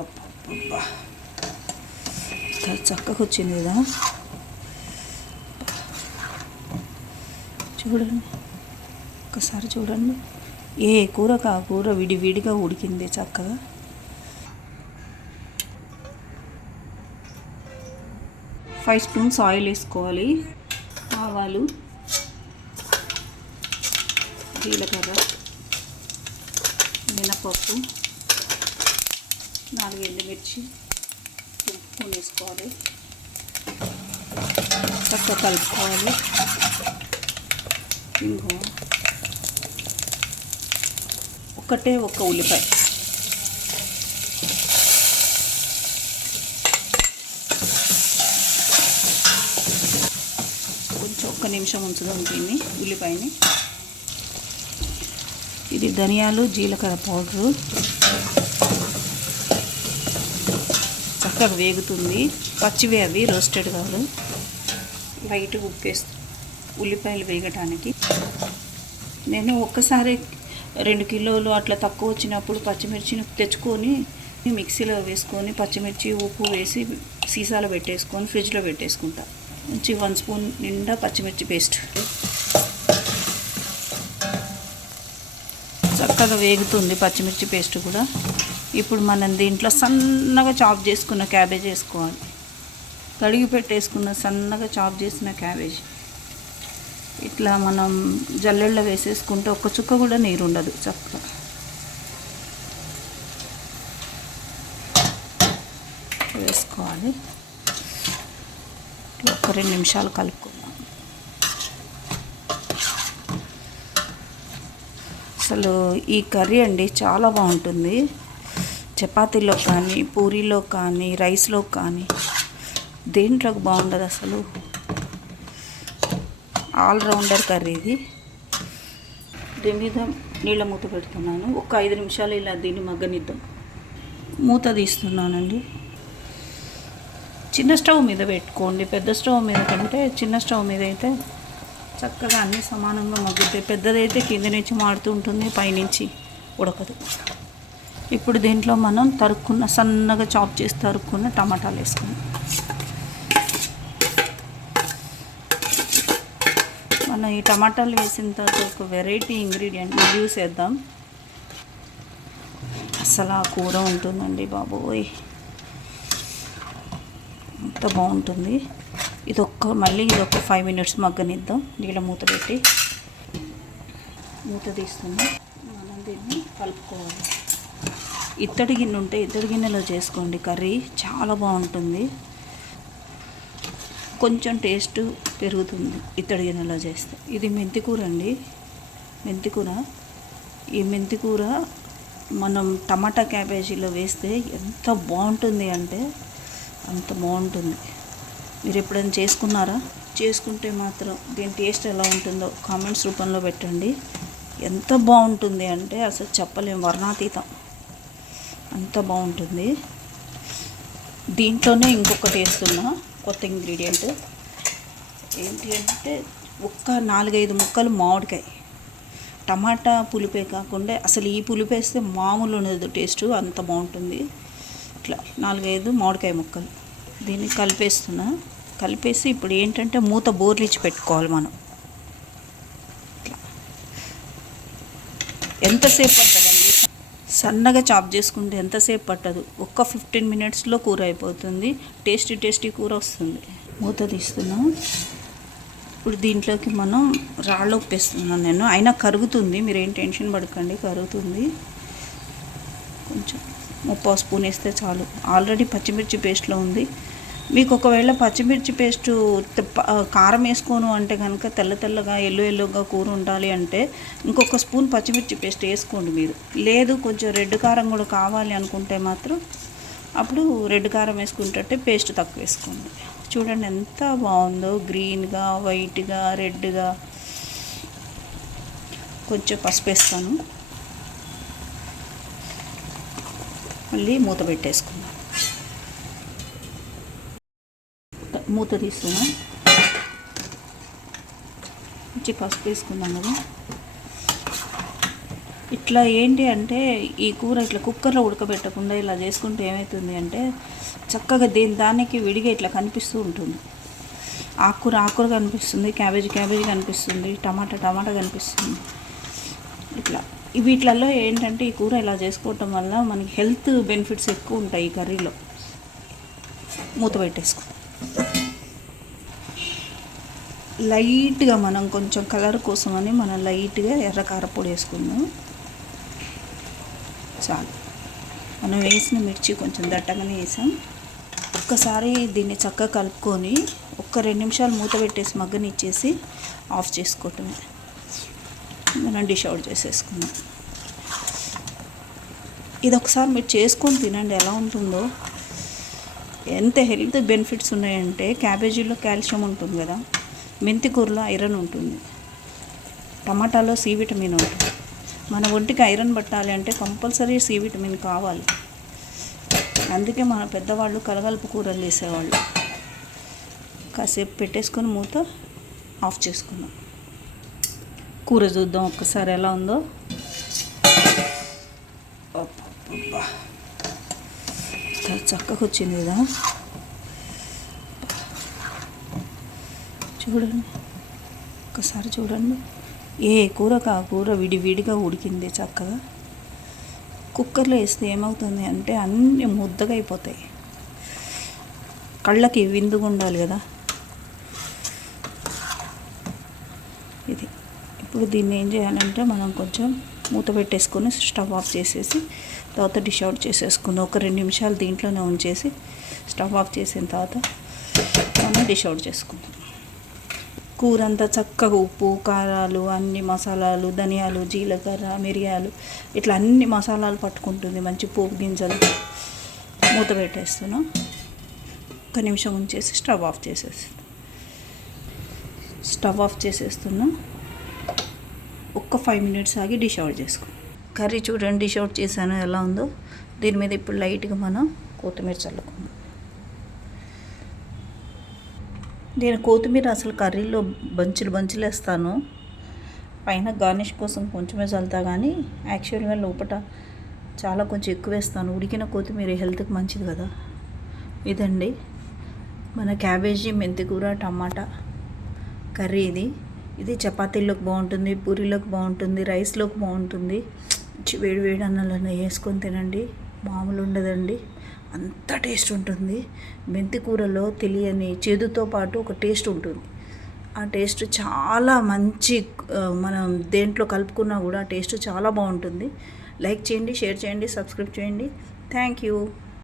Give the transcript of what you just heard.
అబ్బా చక్కగా వచ్చింది కదా, చూడండి ఒకసారి చూడండి. ఏ కూరకు ఆ కూర విడివిడిగా ఉడికింది చక్కగా. 5 స్పూన్స్ ఆయిల్ వేసుకోవాలి. ఆవాలు, జీలకర్ర, మినపప్పు, 4 ఎండుమిర్చి, ఉప్పు వేసుకోవాలి. చక్కగా కలుపుకోవాలి. ఇంకో ఒక్క ఉల్లిపాయ, కొంచెం 1 నిమిషం ఉంచుదాం దీన్ని, ఉల్లిపాయని. ఇది ధనియాలు, జీలకర్ర పౌడరు చక్కగా వేగుతుంది. పచ్చివే అవి, రోస్టెడ్ కాదు. లైట్గా ఉప్పేస్తాను ఉల్లిపాయలు వేగటానికి. నేను ఒక్కసారి 2 కిలోలు అట్లా తక్కువ వచ్చినప్పుడు పచ్చిమిర్చిని తెచ్చుకొని మిక్సీలో వేసుకొని పచ్చిమిర్చి ఉప్పు వేసి సీసాలో పెట్టేసుకొని ఫ్రిడ్జ్లో పెట్టేసుకుంటా. మంచి 1 స్పూన్ నిండా పచ్చిమిర్చి పేస్ట్. చక్కగా వేగుతుంది పచ్చిమిర్చి పేస్ట్ కూడా. ఇప్పుడు మనం దీంట్లో సన్నగా చాప్ చేసుకున్న క్యాబేజ్ వేసుకోవాలి. కడిగి పెట్టేసుకున్న సన్నగా చాప్ చేసిన క్యాబేజ్ ఇట్లా మనం జల్లెళ్ళలో వేసేసుకుంటే ఒక్క చుక్క కూడా నీరు ఉండదు. చక్కగా వేసుకోవాలి. ఒక 2 నిమిషాలు కలుపుకుందాం. అసలు ఈ కర్రీ అండి చాలా బాగుంటుంది. చపాతీలో కానీ, పూరీలో కానీ, రైస్లో కానీ దేంట్లోకి బాగుండదు అసలు. ఆల్రౌండర్ కర్రీ ఇది. దీని మీద నీళ్ళ మూత పెడుతున్నాను. ఒక 5 నిమిషాలు ఇలా దీన్ని మగ్గనిద్దాం. మూత తీస్తున్నానండి. చిన్న స్టవ్ మీద పెట్టుకోండి. పెద్ద స్టవ్ మీద కంటే చిన్న స్టవ్ మీద అయితే చక్కగా అన్నీ సమానంగా మగ్గుతాయి. పెద్దదైతే కింద నుంచి మాడుతూ ఉంటుంది, పైనుంచి ఉడకదు. ఇప్పుడు దీంట్లో మనం సన్నగా చాప్ చేసి తరుక్కున్న టమాటాలు వేసుకుందాం. మనం ఈ టమాటాలు వేసిన తర్వాత ఒక వెరైటీ ఇంగ్రీడియంట్ యూస్ చేద్దాం. అసలు ఆ కూర ఉంటుందండి బాబోయ్, అంత బాగుంటుంది. మళ్ళీ ఇది ఒక 5 మినిట్స్ మగ్గనిద్దాం. నీళ్ళ మూత పెట్టి మూత తీస్తున్నాం. మనం దీన్ని కలుపుకోవాలి. ఇత్తడి గిన్నె ఉంటే ఇత్తడి గిన్నెలో చేసుకోండి. కర్రీ చాలా బాగుంటుంది. కొంచెం టేస్ట్ పెరుగుతుంది ఇత్తడి గిన్నెలో చేస్తే. ఇది మెంతికూర అండి, మెంతికూర. ఈ మెంతికూర మనం టమాటా క్యాబేజీలో వేస్తే ఎంత బాగుంటుంది అంటే అంత బాగుంటుంది. మీరు ఎప్పుడైనా చేసుకున్నారా? చేసుకుంటే మాత్రం దీని టేస్ట్ ఎలా ఉంటుందో కామెంట్స్ రూపంలో పెట్టండి. ఎంత బాగుంటుంది అంటే అసలు చెప్పలేం, వర్ణాతీతం. అంత బాగుంటుంది. దీంట్లోనే ఇంకొకటి వేస్తున్నా, కొత్త ఇంగ్రీడియంట్. ఏంటి అంటే ఒక్క 4-5 ముక్కలు మామిడికాయ. టమాటా పులిపే కాకుండా అసలు ఈ పులిపేస్తే మామూలు ఉండదు టేస్ట్, అంత బాగుంటుంది. ఇట్లా 4-5 మామిడికాయ ముక్కలు దీన్ని కలిపేస్తున్నా. కలిపేసి ఇప్పుడు ఏంటంటే మూత బోర్లిచ్చి పెట్టుకోవాలి మనం. ఇట్లా ఎంతసేపు పట్టదండి, సన్నగా చాప్ చేసుకుంటే ఎంతసేపు పట్టదు. ఒక్క 15 మినిట్స్లో కూర అయిపోతుంది. టేస్టీ కూర వస్తుంది. మూత తీస్తున్నాం. ఇప్పుడు దీంట్లోకి మనం రాళ్ళ ఉప్పు వేస్తున్నాను నేను. అయినా కరుగుతుంది, మీరేం టెన్షన్ పడకండి, కరుగుతుంది. కొంచెం 3 స్పూన్ వేస్తే చాలు. ఆల్రెడీ పచ్చిమిర్చి పేస్ట్లో ఉంది. మీకు ఒకవేళ పచ్చిమిర్చి పేస్టు కారం వేసుకోను అంటే కనుక తెల్లగా ఎల్లోగా కూర ఉండాలి అంటే ఇంకొక స్పూన్ పచ్చిమిర్చి పేస్ట్ వేసుకోండి మీరు. లేదు కొంచెం రెడ్ కారం కూడా కావాలి అనుకుంటే మాత్రం అప్పుడు రెడ్ కారం వేసుకుంటే పేస్ట్ తక్కువ వేసుకోండి. చూడండి ఎంత బాగుందో, గ్రీన్గా, వైట్గా, రెడ్గా. కొంచెం పసుపు వేస్తాను. మళ్ళీ మూత పెట్టేసుకుందాం. మూత తీస్తున్నాం. మంచి పసుపు వేసుకున్నాం కదా. ఇట్లా ఏంటి అంటే ఈ కూర ఇట్లా కుక్కర్లో ఉడకబెట్టకుండా ఇలా చేసుకుంటే ఏమవుతుంది అంటే చక్కగా దానికి విడిగా ఇట్లా కనిపిస్తూ ఉంటుంది. ఆకుకూర కనిపిస్తుంది, క్యాబేజీ కనిపిస్తుంది, టమాటా కనిపిస్తుంది. ఇట్లా వీటిలలో ఏంటంటే ఈ కూర ఇలా చేసుకోవటం వల్ల మనకి హెల్త్ బెనిఫిట్స్ ఎక్కువ ఉంటాయి. ఈ కర్రీలో మూత పెట్టేసుకో. లైట్గా మనం కొంచెం కలర్ కోసమని మనం లైట్గా ఎర్ర కారపొడి వేసుకుందాం. చాలు. మనం వేసిన మిర్చి కొంచెం దట్టగానే వేసాం. ఒక్కసారి దీన్ని చక్కగా కలుపుకొని 2 నిమిషాలు మూత పెట్టేసి మగ్గనిచ్చేసి ఆఫ్ చేసుకోవటమే. మనం డిష్ అవుట్ చేసేసుకుందాం. ఇది ఒకసారి మీరు చేసుకొని తినండి ఎలా ఉంటుందో. ఎంత హెల్త్ బెనిఫిట్స్ ఉన్నాయంటే క్యాబేజీలో కాల్షియం ఉంటుంది కదా, మెంతి కూరలో ఐరన్ ఉంటుంది, టమాటాలో సి విటమిన్ ఉంటుంది. మన ఒంటికి ఐరన్ పట్టాలి అంటే కంపల్సరీ సి విటమిన్ కావాలి. అందుకే మన పెద్దవాళ్ళు కలగలుపు కూరలు వేసేవాళ్ళు. కాసేపు పెట్టేసుకొని మూత ఆఫ్ చేసుకుందాం. కూర చూద్దాం ఒక్కసారి ఎలా ఉందో. చక్కగా వచ్చింది కదా, చూడండి ఒక్కసారి చూడండి. ఏ కూరకు ఆ కూర విడివిడిగా ఉడికింది చక్కగా. కుక్కర్లో వేస్తే ఏమవుతుంది అంటే అన్నీ ముద్దగా అయిపోతాయి. కళ్ళకి విందుగా ఉండాలి కదా ఇది. ఇప్పుడు దీన్ని ఏం చేయాలంటే మనం కొంచెం మూత పెట్టేసుకొని స్టవ్ ఆఫ్ చేసేసి తర్వాత డిష్ అవుట్ చేసేసుకుందాం. 2 నిమిషాలు దీంట్లోనే ఉంచేసి స్టవ్ ఆఫ్ చేసిన తర్వాత మనం డిష్ అవుట్ చేసుకుందాం. కూర అంతా చక్కగా ఉప్పు, కారాలు, అన్ని మసాలాలు, ధనియాలు, జీలకర్ర, మిరియాలు ఇట్లా అన్ని మసాలాలు పట్టుకుంటుంది. మంచి పోపు గింజలు. మూత పెట్టేస్తున్నాం. 1 నిమిషం ఉంచేసి స్టవ్ ఆఫ్ చేసేస్తున్నాం. 5 మినిట్స్ ఆగి డిష్ అవుట్ చేసుకో. కర్రీ చూడండి డిష్ అవుట్ చేశాను ఎలా ఉందో. దీని మీద ఇప్పుడు లైట్గా మనం కొత్తిమీర చల్లుకుందాం. నేను కొత్తిమీర అసలు కర్రీలో బంచులు వేస్తాను. పైన గార్నిష్ కోసం కొంచెమే చల్లుతా, కానీ యాక్చువల్గా లోపల చాలా కొంచెం ఎక్కువ వేస్తాను. ఉడికిన కొత్తిమీర హెల్త్కి మంచిది కదా. ఇదండి మన క్యాబేజీ మెంతికూర టమాటా కర్రీ. ఇది చపాతీలోకి బాగుంటుంది, పూరీలోకి బాగుంటుంది, రైస్లోకి బాగుంటుంది. వేడి అన్నంలో వేసుకొని తినండి, మామూలు ఉండదండి. అంత టేస్ట్ ఉంటుంది. మెంతి కూరలో తెలియని చేదుతో పాటు ఒక టేస్ట్ ఉంటుంది. ఆ టేస్ట్ చాలా మంచి, మనం దేంట్లో కలుపుకున్నా కూడా ఆ టేస్ట్ చాలా బాగుంటుంది. లైక్ చేయండి, షేర్ చేయండి, సబ్స్క్రైబ్ చేయండి. Thank you.